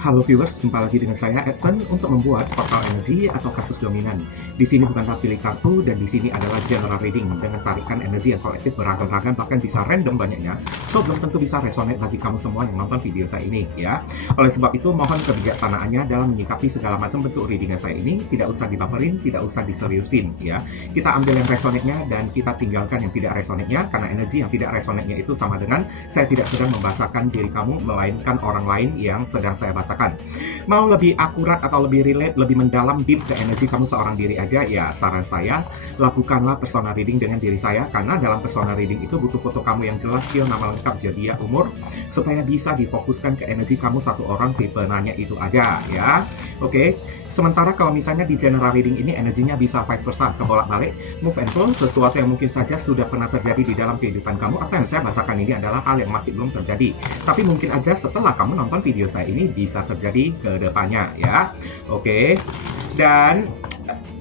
Halo viewers, jumpa lagi dengan saya Edson untuk membuat portal energi atau kasus dominan. Di sini bukan pilih kartu dan di sini adalah general reading dengan tarikan energi yang kolektif beragam-ragam, bahkan bisa random banyaknya. So belum tentu bisa resonate bagi kamu semua yang nonton video saya ini ya. Oleh sebab itu mohon kebijaksanaannya dalam menyikapi segala macam bentuk readingan saya ini. Tidak usah dibaperin, tidak usah diseriusin ya. Kita ambil yang resonate-nya dan kita tinggalkan yang tidak resonate-nya, karena energi yang tidak resonate-nya itu sama dengan saya tidak sedang membahasakan diri kamu, melainkan orang lain yang sedang saya baca. Mau lebih akurat atau lebih relate, lebih mendalam, deep ke energi kamu seorang diri aja, ya saran saya lakukanlah personal reading dengan diri saya, karena dalam personal reading itu butuh foto kamu yang jelas, skill, nama lengkap, zodiak, umur, supaya bisa difokuskan ke energi kamu satu orang si penanya itu aja ya. Oke. Sementara kalau misalnya di general reading ini energinya bisa vice versa, kebolak-balik, move and flow, sesuatu yang mungkin saja sudah pernah terjadi di dalam kehidupan kamu. Apa yang saya bacakan ini adalah hal yang masih belum terjadi, tapi mungkin aja setelah kamu nonton video saya ini bisa terjadi ke depannya ya. Oke. Dan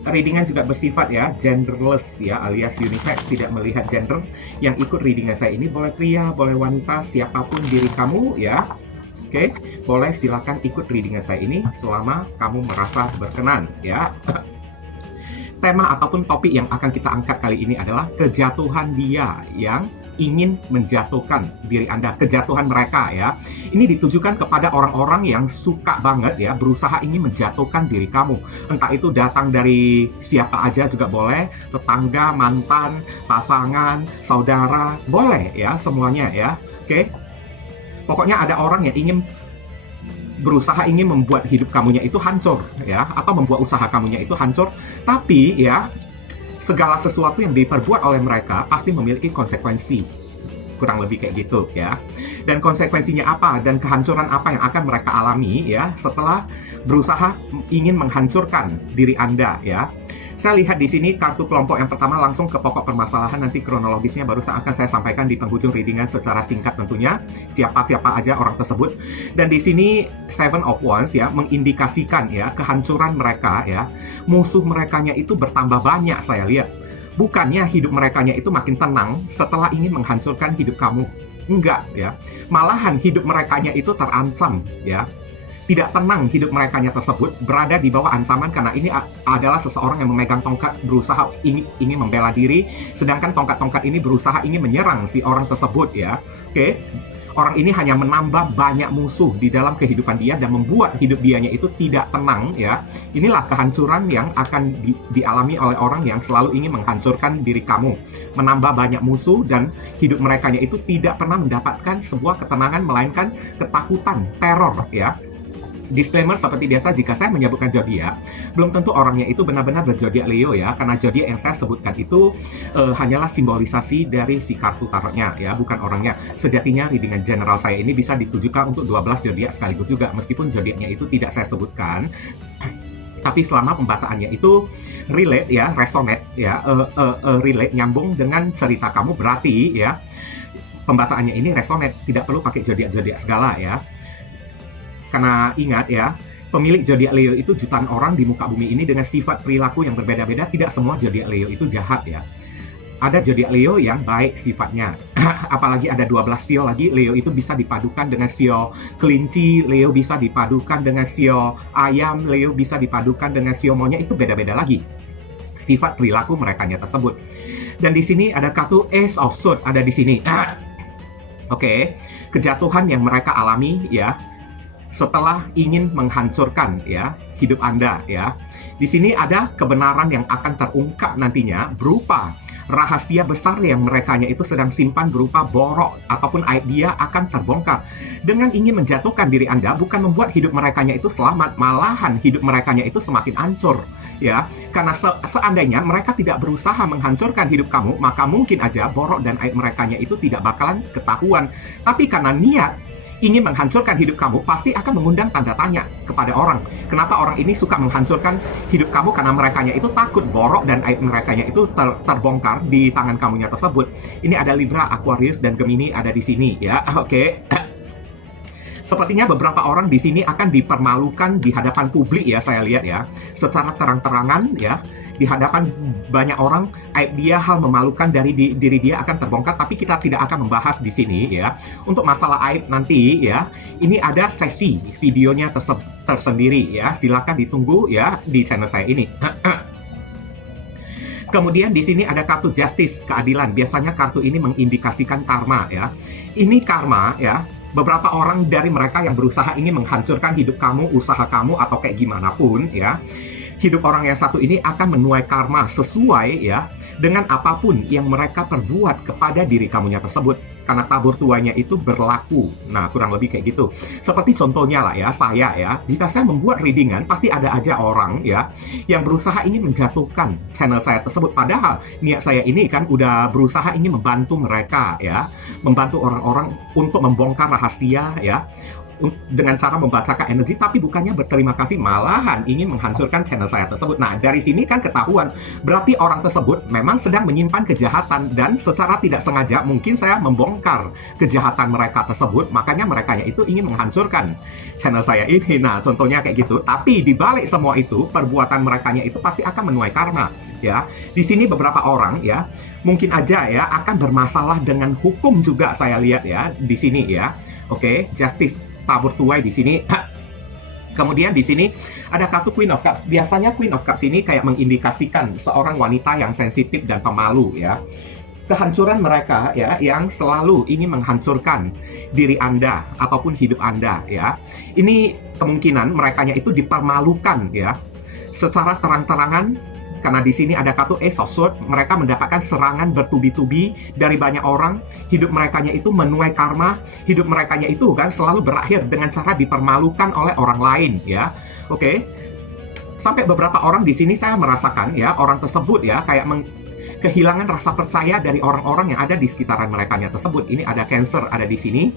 readingan juga bersifat ya genderless ya, alias unisex, tidak melihat gender. Yang ikut readingan saya ini boleh pria, boleh wanita, siapapun diri kamu ya. Oke, boleh silakan ikut readingan saya ini selama kamu merasa berkenan ya. Tema ataupun topik yang akan kita angkat kali ini adalah kejatuhan dia yang ingin menjatuhkan diri Anda, kejatuhan mereka ya. Ini ditujukan kepada orang-orang yang suka banget ya, berusaha ingin menjatuhkan diri kamu. Entah itu datang dari siapa aja juga boleh, tetangga, mantan, pasangan, saudara, boleh ya, semuanya ya. Oke. Pokoknya ada orang yang berusaha ingin membuat hidup kamunya itu hancur ya, atau membuat usaha kamunya itu hancur. Tapi ya, segala sesuatu yang diperbuat oleh mereka pasti memiliki konsekuensi. Kurang lebih kayak gitu ya. Dan konsekuensinya apa dan kehancuran apa yang akan mereka alami ya setelah berusaha ingin menghancurkan diri Anda ya. Saya lihat di sini kartu kelompok yang pertama langsung ke pokok permasalahan, nanti kronologisnya baru akan saya sampaikan di penghujung readingan secara singkat tentunya, siapa-siapa aja orang tersebut. Dan di sini Seven of Wands ya, mengindikasikan ya kehancuran mereka ya. Musuh merekanya itu bertambah banyak saya lihat. Bukannya hidup merekanya itu makin tenang setelah ingin menghancurkan hidup kamu. Enggak ya. Malahan hidup merekanya itu terancam ya. Tidak tenang hidup merekanya tersebut, berada di bawah ancaman karena ini adalah seseorang yang memegang tongkat, berusaha ingin membela diri, sedangkan tongkat-tongkat ini berusaha ingin menyerang si orang tersebut ya. Oke. Orang ini hanya menambah banyak musuh di dalam kehidupan dia dan membuat hidup dianya itu tidak tenang ya. Inilah kehancuran yang akan dialami oleh orang yang selalu ingin menghancurkan diri kamu. Menambah banyak musuh dan hidup merekanya itu tidak pernah mendapatkan sebuah ketenangan, melainkan ketakutan, teror ya. Disclaimer seperti biasa, jika saya menyebutkan zodiak, belum tentu orangnya itu benar-benar berzodiak Leo ya, karena zodiak yang saya sebutkan itu hanyalah simbolisasi dari si kartu tarotnya ya, bukan orangnya. Sejatinya readingan general saya ini bisa ditujukan untuk 12 zodiak sekaligus juga, meskipun zodiaknya itu tidak saya sebutkan. Tapi selama pembacaannya itu relate ya, resonate ya, relate, nyambung dengan cerita kamu, berarti ya pembacaannya ini resonate, tidak perlu pakai zodiak-zodiak segala ya. Karena ingat ya, pemilik zodiak Leo itu jutaan orang di muka bumi ini dengan sifat perilaku yang berbeda-beda. Tidak semua zodiak Leo itu jahat ya. Ada zodiak Leo yang baik sifatnya. Apalagi ada 12 sio lagi. Leo itu bisa dipadukan dengan sio kelinci, Leo bisa dipadukan dengan sio ayam, Leo bisa dipadukan dengan sio monyet, itu beda-beda lagi sifat perilaku merekanya tersebut. Dan di sini ada kartu Ace of Swords ada di sini. Oke. Kejatuhan yang mereka alami ya, setelah ingin menghancurkan ya hidup Anda ya. Di sini ada kebenaran yang akan terungkap nantinya berupa rahasia besar yang merekanya itu sedang simpan, berupa borok ataupun aib dia akan terbongkar. Dengan ingin menjatuhkan diri Anda bukan membuat hidup merekanya itu selamat, malahan hidup merekanya itu semakin hancur ya. Karena seandainya mereka tidak berusaha menghancurkan hidup kamu, maka mungkin aja borok dan aib merekanya itu tidak bakalan ketahuan. Tapi karena niat ingin menghancurkan hidup kamu, pasti akan mengundang tanda tanya kepada orang. Kenapa orang ini suka menghancurkan hidup kamu? Karena merekanya itu takut borok dan aib merekanya itu terbongkar di tangan kamunya tersebut. Ini ada Libra, Aquarius, dan Gemini ada di sini ya. Oke. Sepertinya beberapa orang di sini akan dipermalukan di hadapan publik ya, saya lihat ya, secara terang-terangan ya. di hadapan banyak orang, aib dia, hal memalukan dari diri dia akan terbongkar, tapi kita tidak akan membahas di sini ya. Untuk masalah aib nanti ya, ini ada sesi videonya tersendiri ya. Silakan ditunggu ya di channel saya ini. Kemudian di sini ada kartu justice, keadilan. Biasanya kartu ini mengindikasikan karma ya. Ini karma ya. Beberapa orang dari mereka yang berusaha ingin menghancurkan hidup kamu, usaha kamu, atau kayak gimana pun ya, hidup orang yang satu ini akan menuai karma sesuai ya dengan apapun yang mereka perbuat kepada diri kamunya tersebut. Karena tabur tuanya itu berlaku. Nah, kurang lebih kayak gitu. Seperti contohnya lah ya, saya ya, jika saya membuat readingan, pasti ada aja orang ya yang berusaha ingin menjatuhkan channel saya tersebut. Padahal niat saya ini kan udah berusaha ingin membantu mereka ya, membantu orang-orang untuk membongkar rahasia ya, dengan cara membacakan energi, tapi bukannya berterima kasih, malahan ingin menghancurkan channel saya tersebut. Nah, dari sini kan ketahuan, berarti orang tersebut memang sedang menyimpan kejahatan, dan secara tidak sengaja mungkin saya membongkar kejahatan mereka tersebut, makanya mereka itu ingin menghancurkan channel saya ini. Nah, contohnya kayak gitu. Tapi di balik semua itu, perbuatan mereka itu pasti akan menuai karma. Ya, di sini beberapa orang ya, mungkin aja ya akan bermasalah dengan hukum juga, saya lihat ya di sini ya. Oke, justice, tabur tuai di sini. Kemudian di sini ada kartu Queen of Cups. Biasanya Queen of Cups ini kayak mengindikasikan seorang wanita yang sensitif dan pemalu ya. Kehancuran mereka ya, yang selalu ingin menghancurkan diri Anda ataupun hidup Anda ya. Ini kemungkinan merekanya itu dipermalukan ya secara terang-terangan. Karena di sini ada kartu Ace of Swords, mereka mendapatkan serangan bertubi-tubi dari banyak orang. Hidup merekanya itu menuai karma. Hidup merekanya itu kan selalu berakhir dengan cara dipermalukan oleh orang lain ya. Oke. Sampai beberapa orang di sini saya merasakan ya, orang tersebut ya kayak kehilangan rasa percaya dari orang-orang yang ada di sekitaran merekanya tersebut. Ini ada Cancer ada di sini.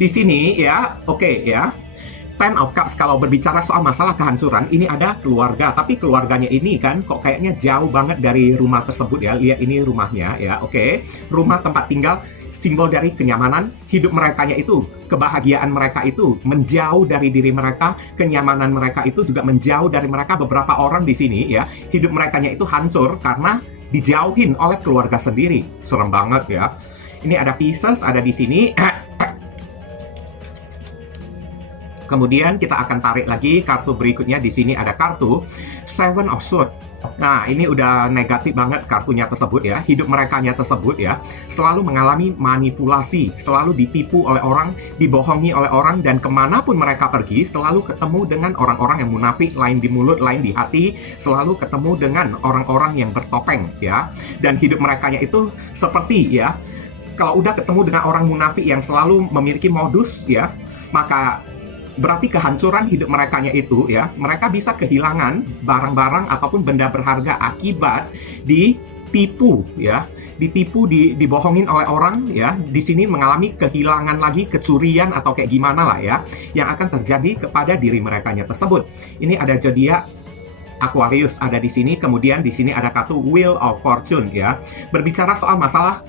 Di sini ya, oke ya. Ten of Cups, kalau berbicara soal masalah kehancuran, ini ada keluarga, tapi keluarganya ini kan kok kayaknya jauh banget dari rumah tersebut ya. Lihat ini rumahnya ya, oke. Rumah tempat tinggal, simbol dari kenyamanan. Hidup merekanya itu, kebahagiaan mereka itu menjauh dari diri mereka, kenyamanan mereka itu juga menjauh dari mereka. Beberapa orang di sini ya, hidup merekanya itu hancur karena dijauhin oleh keluarga sendiri. Serem banget ya. Ini ada Pisces, ada di sini. Kemudian kita akan tarik lagi kartu berikutnya. Di sini ada kartu Seven of Swords. Nah, ini udah negatif banget kartunya tersebut ya. Hidup merekanya tersebut ya selalu mengalami manipulasi, selalu ditipu oleh orang, dibohongi oleh orang, dan kemanapun mereka pergi selalu ketemu dengan orang-orang yang munafik, lain di mulut, lain di hati, selalu ketemu dengan orang-orang yang bertopeng ya. Dan hidup merekanya itu seperti ya, kalau udah ketemu dengan orang munafik yang selalu memiliki modus ya, maka berarti kehancuran hidup merekanya itu ya, mereka bisa kehilangan barang-barang ataupun benda berharga akibat ditipu ya, dibohongin oleh orang ya. Di sini mengalami kehilangan lagi, kecurian atau kayak gimana lah ya, yang akan terjadi kepada diri merekanya tersebut. Ini ada zodiak Aquarius ada di sini. Kemudian di sini ada kartu Wheel of Fortune ya. Berbicara soal masalah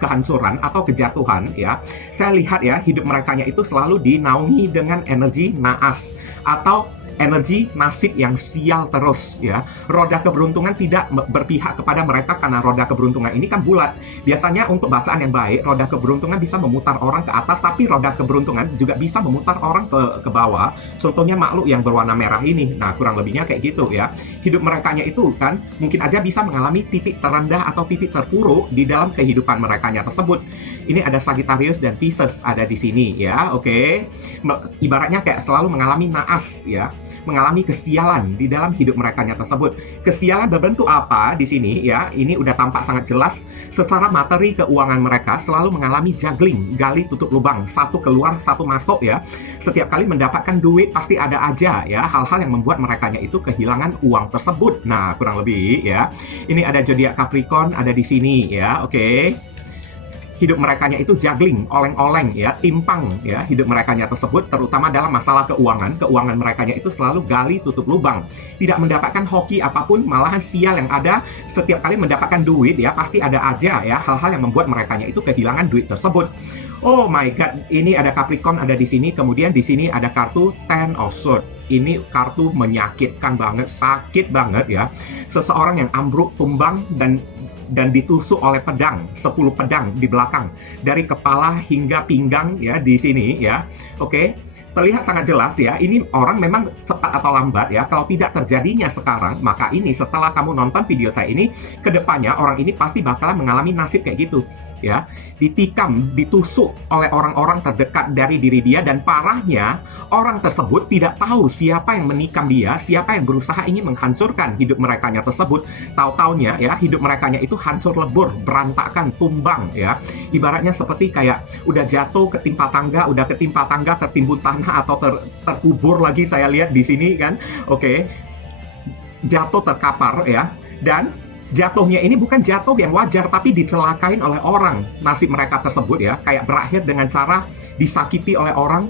kehancuran atau kejatuhan ya, saya lihat ya, hidup merekanya itu selalu dinaungi dengan energi naas atau energi nasib yang sial terus ya. Roda keberuntungan tidak berpihak kepada mereka karena roda keberuntungan ini kan bulat. Biasanya untuk bacaan yang baik, roda keberuntungan bisa memutar orang ke atas, tapi roda keberuntungan juga bisa memutar orang ke bawah. Contohnya makhluk yang berwarna merah ini. Nah, kurang lebihnya kayak gitu ya. Hidup merekanya itu kan mungkin aja bisa mengalami titik terendah atau titik terpuruk di dalam kehidupan merekanya tersebut. Ini ada Sagittarius dan Pisces ada di sini ya. Oke. Ibaratnya kayak selalu mengalami naas ya, mengalami kesialan di dalam hidup merekanya tersebut. Kesialan berbentuk apa di sini ya? Ini udah tampak sangat jelas. Secara materi keuangan mereka selalu mengalami juggling, gali tutup lubang, satu keluar satu masuk ya. Setiap kali mendapatkan duit pasti ada aja ya hal-hal yang membuat merekanya itu kehilangan uang tersebut. Nah, kurang lebih ya. Ini ada zodiak Capricorn ada di sini ya. Oke. Hidup merekanya itu juggling, oleng-oleng ya, timpang ya, hidup merekanya tersebut, terutama dalam masalah keuangan. Keuangan merekanya itu selalu gali tutup lubang, tidak mendapatkan hoki apapun, malahan sial yang ada. Setiap kali mendapatkan duit ya, pasti ada aja ya hal-hal yang membuat merekanya itu kehilangan duit tersebut. Oh my god, ini ada Capricorn ada di sini. Kemudian di sini ada kartu Ten of Swords. ini kartu menyakitkan banget, sakit banget ya. Seseorang yang ambruk, tumbang, dan ditusuk oleh pedang, 10 pedang di belakang, dari kepala hingga pinggang ya di sini ya. Oke, terlihat sangat jelas ya, ini orang memang cepat atau lambat ya. Kalau tidak terjadinya sekarang, maka ini setelah kamu nonton video saya ini, kedepannya orang ini pasti bakalan mengalami nasib kayak gitu ya, ditikam, ditusuk oleh orang-orang terdekat dari diri dia, dan parahnya orang tersebut tidak tahu siapa yang menikam dia, siapa yang berusaha ingin menghancurkan hidup merekanya tersebut. Tahu-taunya ya, hidup merekanya itu hancur lebur, berantakan, tumbang ya. Ibaratnya seperti kayak udah jatuh ketimpa tangga, tertimbun tanah atau terkubur lagi, saya lihat di sini kan. Oke. Jatuh terkapar ya, dan jatuhnya ini bukan jatuh yang wajar, tapi dicelakain oleh orang. Nasib mereka tersebut ya, kayak berakhir dengan cara disakiti oleh orang,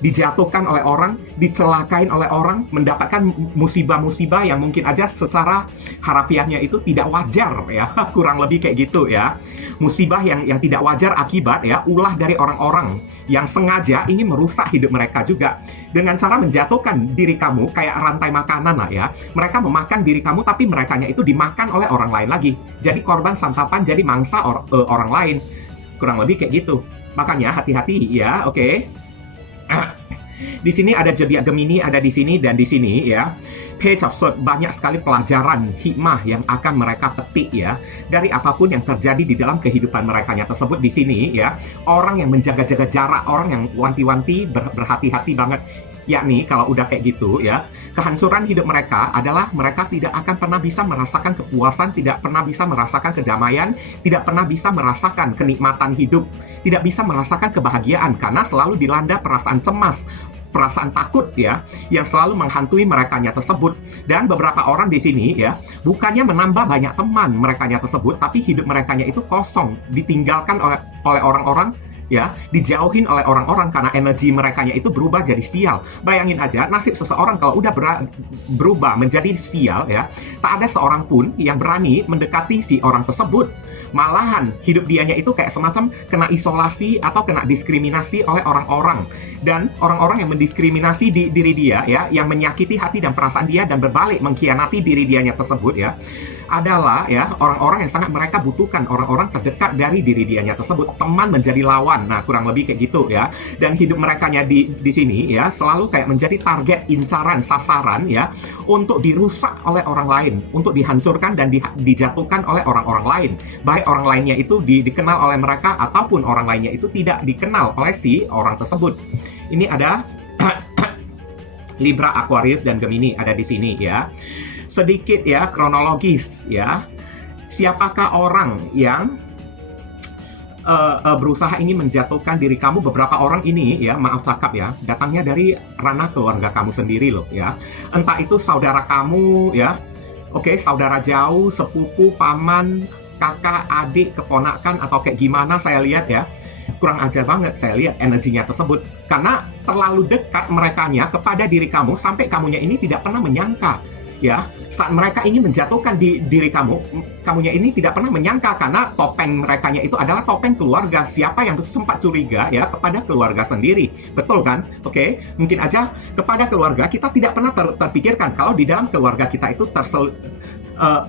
dijatuhkan oleh orang, dicelakain oleh orang, mendapatkan musibah-musibah yang mungkin aja secara harafiahnya itu tidak wajar ya, kurang lebih kayak gitu ya. Musibah yang tidak wajar akibat ya ulah dari orang-orang yang sengaja ingin merusak hidup mereka juga dengan cara menjatuhkan diri kamu kayak rantai makanan lah ya. Mereka memakan diri kamu, tapi merekanya itu dimakan oleh orang lain lagi. Jadi korban santapan, jadi mangsa orang lain. Kurang lebih kayak gitu. Makanya hati-hati ya, oke. Di sini ada zodiak Gemini, ada di sini dan di sini ya. Page of Swords, banyak sekali pelajaran hikmah yang akan mereka petik ya dari apapun yang terjadi di dalam kehidupan merekanya tersebut. Di sini ya, orang yang menjaga-jaga jarak, orang yang wanti-wanti, berhati-hati banget. Yakni kalau udah kayak gitu ya, kehancuran hidup mereka adalah mereka tidak akan pernah bisa merasakan kepuasan, tidak pernah bisa merasakan kedamaian, tidak pernah bisa merasakan kenikmatan hidup, tidak bisa merasakan kebahagiaan karena selalu dilanda perasaan cemas, perasaan takut ya, yang selalu menghantui merekanya tersebut. Dan beberapa orang di sini ya, bukannya menambah banyak teman merekanya tersebut, tapi hidup merekanya itu kosong, ditinggalkan oleh orang-orang ya, dijauhin oleh orang-orang karena energi merekanya itu berubah jadi sial. Bayangin aja nasib seseorang kalau udah berubah menjadi sial ya, tak ada seorang pun yang berani mendekati si orang tersebut. Malahan hidup dianya itu kayak semacam kena isolasi atau kena diskriminasi oleh orang-orang. Dan orang-orang yang mendiskriminasi diri dia ya, yang menyakiti hati dan perasaan dia dan berbalik mengkhianati diri dianya tersebut ya, adalah ya orang-orang yang sangat mereka butuhkan, orang-orang terdekat dari diri dianya tersebut, teman menjadi lawan. Nah, kurang lebih kayak gitu ya. Dan hidup merekanya di sini ya selalu kayak menjadi target incaran, sasaran ya, untuk dirusak oleh orang lain, untuk dihancurkan dan dijatuhkan oleh orang-orang lain. Baik orang lainnya itu dikenal oleh mereka ataupun orang lainnya itu tidak dikenal oleh si orang tersebut. Ini ada Libra, Aquarius dan Gemini ada di sini ya. Sedikit ya kronologis ya, siapakah orang yang berusaha ingin menjatuhkan diri kamu? Beberapa orang ini ya, maaf cakap ya, datangnya dari ranah keluarga kamu sendiri loh ya. Entah itu saudara kamu ya, oke, saudara jauh, sepupu, paman, kakak, adik, keponakan, atau kayak gimana saya lihat ya. Kurang ajar banget saya lihat energinya tersebut, karena terlalu dekat merekanya kepada diri kamu sampai kamunya ini tidak pernah menyangka ya, saat mereka ingin menjatuhkan diri kamunya ini tidak pernah menyangka, karena topeng merekanya itu adalah topeng keluarga. Siapa yang sempat curiga ya kepada keluarga sendiri, betul kan? Oke, mungkin aja kepada keluarga kita tidak pernah terpikirkan kalau di dalam keluarga kita itu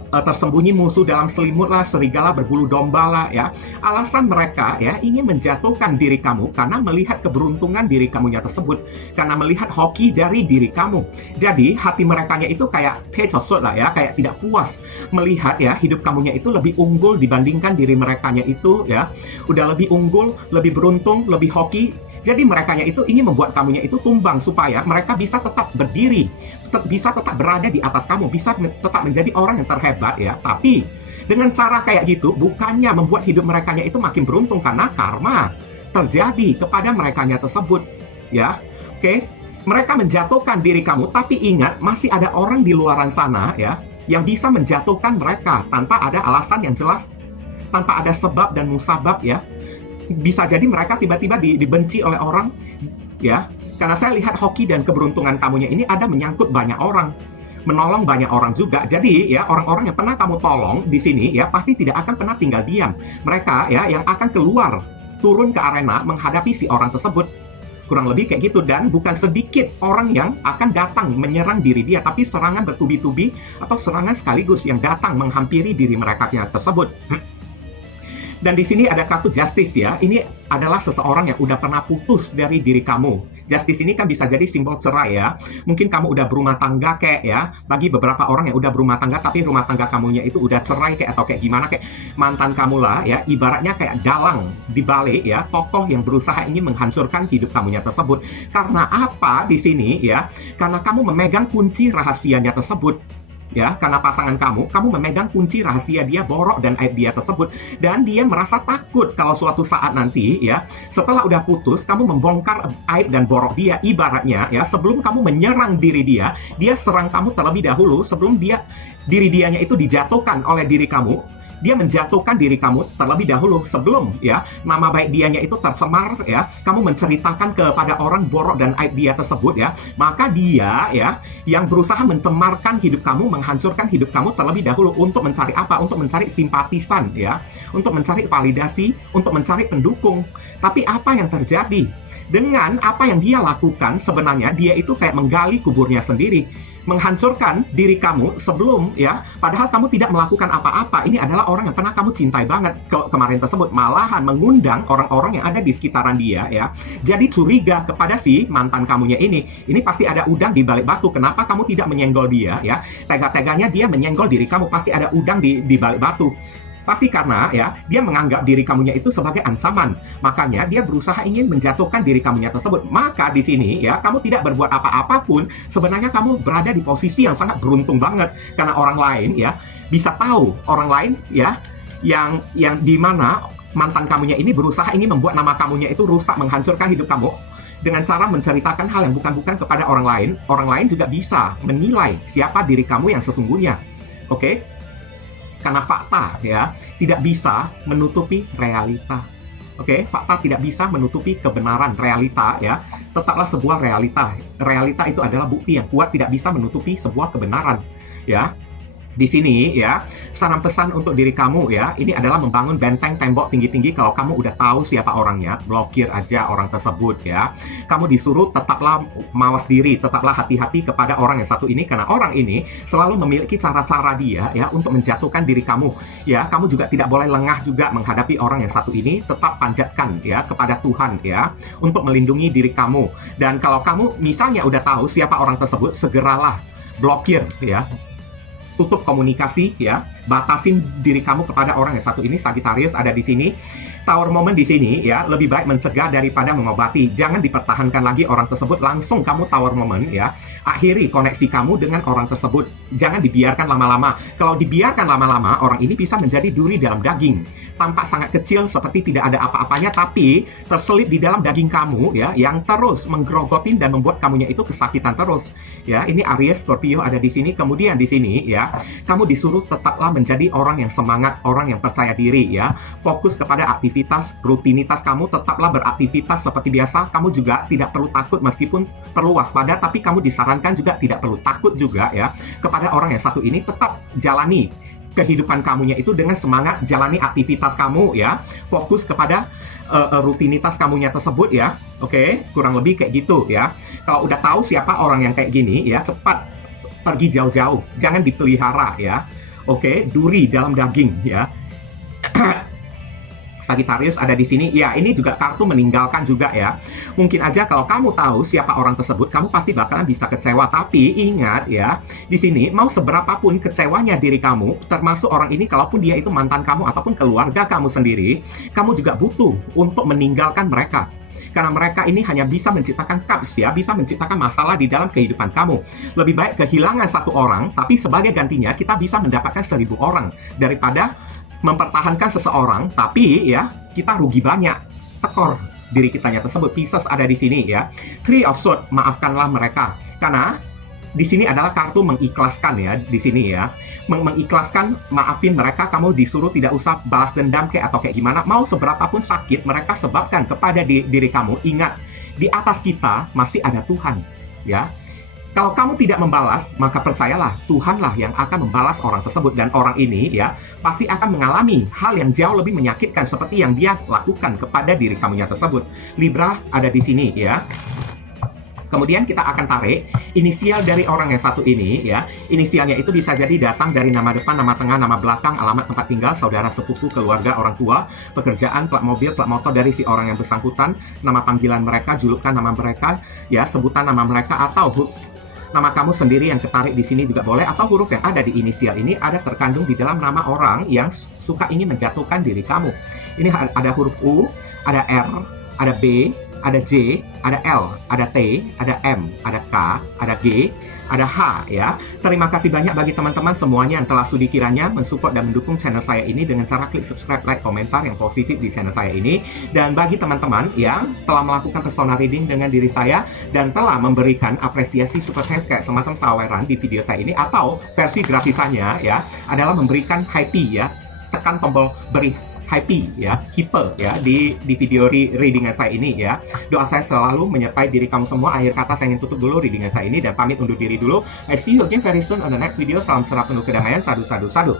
tersembunyi musuh dalam selimut lah, serigala berbulu domba lah ya. Alasan mereka ya ingin menjatuhkan diri kamu karena melihat keberuntungan diri kamunya tersebut, karena melihat hoki dari diri kamu. Jadi hati merekanya itu kayak Page of Swords lah ya, kayak tidak puas melihat ya hidup kamunya itu lebih unggul dibandingkan diri merekanya itu ya. Udah lebih unggul, lebih beruntung, lebih hoki. Jadi merekanya itu ingin membuat kamunya itu tumbang supaya mereka bisa tetap berdiri, bisa tetap berada di atas kamu, bisa tetap menjadi orang yang terhebat ya. Tapi dengan cara kayak gitu bukannya membuat hidup merekanya itu makin beruntung, karena karma terjadi kepada merekanya tersebut ya. Oke, mereka menjatuhkan diri kamu, tapi ingat masih ada orang di luaran sana ya yang bisa menjatuhkan mereka tanpa ada alasan yang jelas, tanpa ada sebab dan musabab ya. Bisa jadi mereka tiba-tiba dibenci oleh orang ya, karena saya lihat hoki dan keberuntungan kamunya ini ada menyangkut banyak orang, menolong banyak orang juga. Jadi ya orang-orang yang pernah kamu tolong di sini ya pasti tidak akan pernah tinggal diam. Mereka ya yang akan keluar, turun ke arena menghadapi si orang tersebut. Kurang lebih kayak gitu, dan bukan sedikit orang yang akan datang menyerang diri dia, tapi serangan bertubi-tubi atau serangan sekaligus yang datang menghampiri diri mereka tersebut. Dan di sini ada kartu Justice ya. Ini adalah seseorang yang udah pernah putus dari diri kamu. Justice ini kan bisa jadi simbol cerai ya. Mungkin kamu udah berumah tangga kayak ya. Bagi beberapa orang yang udah berumah tangga tapi rumah tangga kamunya itu udah cerai kayak atau kayak gimana, kayak mantan kamu lah ya. Ibaratnya kayak dalang di balik ya, tokoh yang berusaha ingin menghancurkan hidup kamunya tersebut. Karena apa di sini ya? Karena kamu memegang kunci rahasianya tersebut. Ya, karena pasangan kamu memegang kunci rahasia dia, borok dan aib dia tersebut, dan dia merasa takut kalau suatu saat nanti ya, setelah udah putus, kamu membongkar aib dan borok dia. Ibaratnya ya, sebelum kamu menyerang diri dia, dia serang kamu terlebih dahulu sebelum diri dianya itu dijatuhkan oleh diri kamu. Dia menjatuhkan diri kamu terlebih dahulu sebelum ya nama baik dianya itu tercemar ya, kamu menceritakan kepada orang borok dan aib dia tersebut ya, maka dia ya yang berusaha mencemarkan hidup kamu, menghancurkan hidup kamu terlebih dahulu untuk mencari apa? Untuk mencari simpatisan ya, untuk mencari validasi, untuk mencari pendukung. Tapi apa yang terjadi? Dengan apa yang dia lakukan, sebenarnya dia itu kayak menggali kuburnya sendiri, menghancurkan diri kamu sebelum ya, padahal kamu tidak melakukan apa-apa. Ini adalah orang yang pernah kamu cintai banget kemarin tersebut, malahan mengundang orang-orang yang ada di sekitaran dia ya. Jadi curiga kepada si mantan kamunya ini pasti ada udang di balik batu. Kenapa kamu tidak menyenggol dia ya? Tega-teganya dia menyenggol diri kamu, pasti ada udang di balik batu. Pasti karena ya, dia menganggap diri kamunya itu sebagai ancaman. Makanya dia berusaha ingin menjatuhkan diri kamunya tersebut. Maka di sini ya, kamu tidak berbuat apa-apa pun, sebenarnya kamu berada di posisi yang sangat beruntung banget. Karena orang lain ya, bisa tahu orang lain ya, yang di mana mantan kamunya ini berusaha ingin membuat nama kamunya itu rusak, menghancurkan hidup kamu. Dengan cara menceritakan hal yang bukan-bukan kepada orang lain juga bisa menilai siapa diri kamu yang sesungguhnya. Oke? Karena fakta ya tidak bisa menutupi realita. Oke, fakta tidak bisa menutupi kebenaran. Realita ya tetaplah sebuah realita. Realita itu adalah bukti yang kuat, tidak bisa menutupi sebuah kebenaran. Ya. Di sini ya, saran pesan untuk diri kamu ya, ini adalah membangun benteng tembok tinggi-tinggi. Kalau kamu udah tahu siapa orangnya, blokir aja orang tersebut ya. Kamu disuruh tetaplah mawas diri, tetaplah hati-hati kepada orang yang satu ini, karena orang ini selalu memiliki cara-cara dia ya untuk menjatuhkan diri kamu. Ya, kamu juga tidak boleh lengah juga menghadapi orang yang satu ini. Tetap panjatkan ya kepada Tuhan ya untuk melindungi diri kamu. Dan kalau kamu misalnya udah tahu siapa orang tersebut, segeralah blokir ya. Tutup komunikasi ya, batasin diri kamu kepada orang yang satu ini. Sagittarius ada di sini. Tower moment di sini ya, lebih baik mencegah daripada mengobati. Jangan dipertahankan lagi orang tersebut, langsung kamu tower moment ya. Akhiri koneksi kamu dengan orang tersebut. Jangan dibiarkan lama-lama. Kalau dibiarkan lama-lama, orang ini bisa menjadi duri dalam daging. Tampak sangat kecil seperti tidak ada apa-apanya, tapi terselip di dalam daging kamu ya, yang terus menggerogotin dan membuat kamunya itu kesakitan terus. Ya, ini Aries, Scorpio ada di sini. Kemudian di sini ya, kamu disuruh tetaplah menjadi orang yang semangat, orang yang percaya diri ya. Fokus kepada aktivitas, rutinitas kamu, tetaplah beraktivitas seperti biasa. Kamu juga tidak perlu takut meskipun perlu waspada, tapi kamu disarankan juga tidak perlu takut juga ya kepada orang yang satu ini. Tetap jalani kehidupan kamunya itu dengan semangat, jalani aktivitas kamu ya, fokus kepada rutinitas kamunya tersebut ya. Oke, kurang lebih kayak gitu ya. Kalau udah tahu siapa orang yang kayak gini ya, cepat pergi jauh-jauh, jangan dipelihara ya. Oke, duri dalam daging ya. Sagittarius ada di sini. Ya, ini juga kartu meninggalkan juga ya. Mungkin aja kalau kamu tahu siapa orang tersebut, kamu pasti bakalan bisa kecewa. Tapi ingat ya, di sini mau seberapapun kecewanya diri kamu, termasuk orang ini, kalaupun dia itu mantan kamu ataupun keluarga kamu sendiri, kamu juga butuh untuk meninggalkan mereka. Karena mereka ini hanya bisa menciptakan chaos ya, bisa menciptakan masalah di dalam kehidupan kamu. Lebih baik kehilangan satu orang, tapi sebagai gantinya kita bisa mendapatkan 1000 orang daripada mempertahankan seseorang, tapi ya kita rugi banyak, tekor diri kitanya tersebut. Pisces ada di sini ya. Three of Swords, maafkanlah mereka. Karena di sini adalah kartu mengikhlaskan ya, di sini ya. Mengikhlaskan, maafin mereka, kamu disuruh tidak usah balas dendam kayak atau kayak gimana. Mau seberapapun sakit mereka sebabkan kepada diri kamu, ingat, di atas kita masih ada Tuhan ya. Kalau kamu tidak membalas, maka percayalah, Tuhanlah yang akan membalas orang tersebut. Dan orang ini ya pasti akan mengalami hal yang jauh lebih menyakitkan seperti yang dia lakukan kepada diri kamunya tersebut. Libra ada di sini ya. Kemudian kita akan tarik inisial dari orang yang satu ini ya. Inisialnya itu bisa jadi datang dari nama depan, nama tengah, nama belakang, alamat tempat tinggal, saudara sepupu, keluarga, orang tua, pekerjaan, plat mobil, plat motor dari si orang yang bersangkutan, nama panggilan mereka, julukan nama mereka, ya sebutan nama mereka, atau nama kamu sendiri yang ketarik di sini juga boleh, atau huruf yang ada di inisial ini ada terkandung di dalam nama orang yang suka ingin menjatuhkan diri kamu. Ini ada huruf U, ada R, ada B, ada J, ada L, ada T, ada M, ada K, ada G, ada H ya. Terima kasih banyak bagi teman-teman semuanya yang telah sudi kiranya mensupport dan mendukung channel saya ini dengan cara klik subscribe, like, komentar yang positif di channel saya ini. Dan bagi teman-teman yang telah melakukan personal reading dengan diri saya dan telah memberikan apresiasi super thanks kayak semacam saweran di video saya ini, atau versi gratisannya ya adalah memberikan happy ya, tekan tombol beri happy ya, keeper ya di video readingan saya ini ya. Doa saya selalu menyertai diri kamu semua. Akhir kata saya ingin tutup dulu readingan saya ini dan pamit undur diri dulu. I see you again very soon on the next video. Salam cerah penuh kedamaian. Sadu, sadu, sadu.